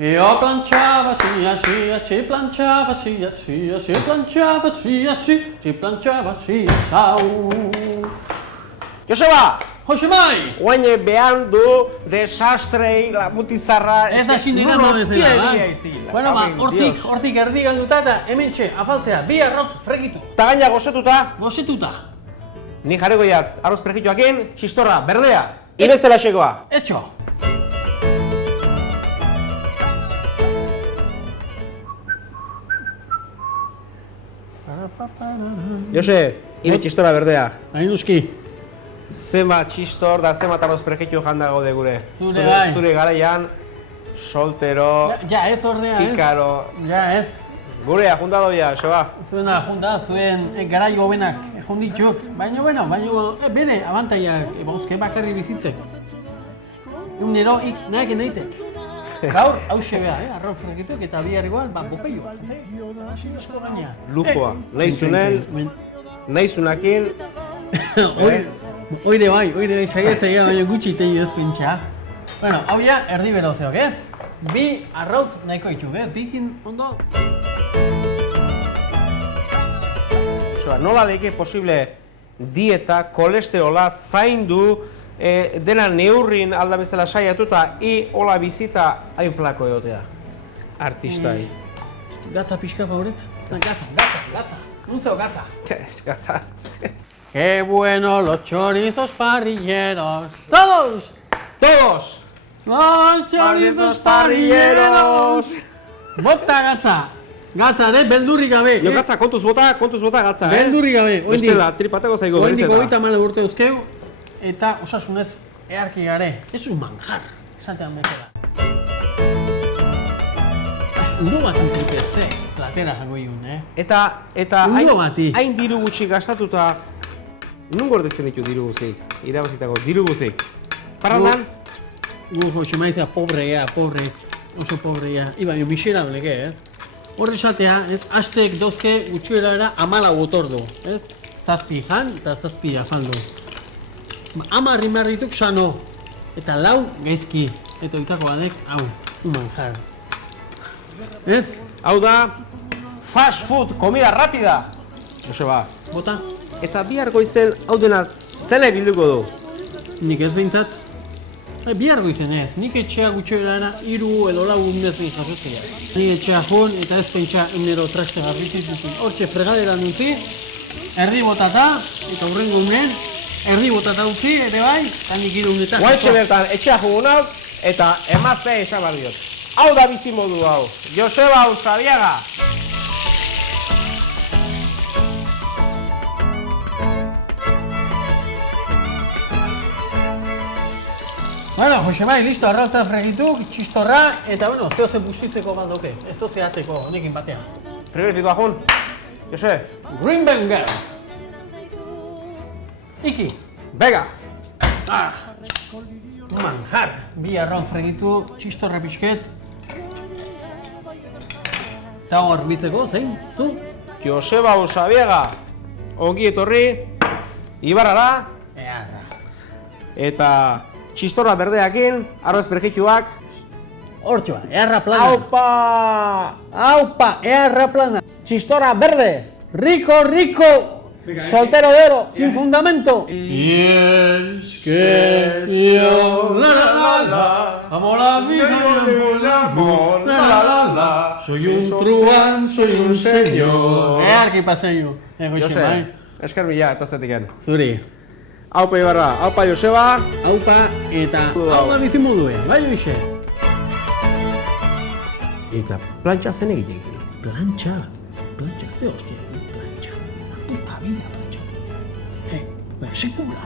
Yo planchaba así, planchaba así, planchaba así, planchaba así, sau. Joseba! Josemai! Oain behan du desastrei, mutizarra... Ez da sindikatu bezala, egia izin. Bueno, hortik erdi galduta eta hementxe, afaltzea, bi arrot fregitu. Ta gaina gozetuta, Gozetuta. ni jarriko jat arroz prejituakin, txistorra, berdea, inezela xekoa. Etxo. Jose, ire txistorra berdea. Hain uski. Zema txistor da zema arroz prejitu janda gaude gure. Zure bai. Zure garaian, soltero, Ja ez ordea, ez? pikaro. Ja ez. Gure, ajunda doia, Joseba. Zuena junta, zuen garai gobenak jonditzuk. Baina, bere abantaiak bozke bakarri bizitzek. Egunero, nahi nahitek. Gaur, hause beha, arroz fregituk eta bihar igual, bokaioa. Hasi asko gaina. Lujoa, nahizunakin, Oire bai, saiatzea baina gutxi tegi ez pintxa. Bueno, hau ja, erdi berozeok, ez? Bi arrautz nahiko itxuk, ez? Bikin ondo. Nola leke posible dieta, kolesterola, zaindu, dena neurrin aldabezela saiatuta, hola bizita hain flako egotea. Artistai. Gatza pixka favorit? Gatza. Nuntzeo gatza. Gatza. ¡Qué bueno los chorizos parrilleros! ¡Todos! ¡Todos! ¡Los chorizos parrilleros! Bota gatza! Gatza, beldurrik gabe. Jo, gatza, kontuz bota gatza, Beldurrik gabe. Bestela, tripateko zaigo berriz eta. Oindik 34 urte euzkeu, eta osasunez eharki gare. Ez un manjar, esatean bekera. Uro bat entzutze, platera jango iun, Eta Undo bati. hain diru gutxi gastatuta, nun gordetzen ditu diru guzik, irabazitako diru guzik. Parrandan? Josemaiza pobrea, oso pobrea. Iba, miserable, ez? Horre esatea, ez, hastek dozke gutxuera 14 otordu, ez? 7 jan eta 7 afaldu. 10 behar dituk sano, eta 4 gaizki, eta oitako badek, hau, un manjar. Ez? Hau da, fast food, comida rápida. Joseba. Bota? Eta bihar goizen hau dena zela bilduko du. Nik ez behintzat. Bihar goizen ez, nik etxea gutxoerara 3 edo 4 undezin jasotzea. Nik etxea joan eta ez pentsa egunero traste garbizitzen. Hortxe fregaderan utzi, erdi botata, eta hurrengo unen, erdi botata utzi, ere bai, eta nik 3 undetan. Guaitxe bertan etxea jugun hau, eta emaztea esan behar diot. Hau da bizimodu hau, Joseba Usabiaga. Bueno, Josemai, listo, arrautza fregituk, txistorra, eta bueno, zeo ze bustitzeko bat doke, ez zehateko honekin batean. Frigerifikoa jun, Jose. Greenbanger! Iki! Bega! Manjar! Bi arrautz fregitu, txistorra pixket. Eta hor bitzeko, zein? Zu? Joseba Usabiaga. Ongi etorri, Ibarrara. Earra. Eta txistorra berdeakin, arroz perjituak. Hortxoa, earra plana. Aupa! Aupa, earra plana. Txistorra berde! Rico, rico! Soltero de oro! Sin fundamento. Y es que yo, amo la vida y amo el amor, soy un truán, soy un señor. Earki paseio, Jose, esker bila, etozetiken. Zuri. Aupa Ibarra, aupa Joseba. Aupa eta hau da bizimodue, bai hoxe. Eta plantxa zen egitekin. Plantxa, ze hostia, plantxa. La puta vida plantxa. Sekula.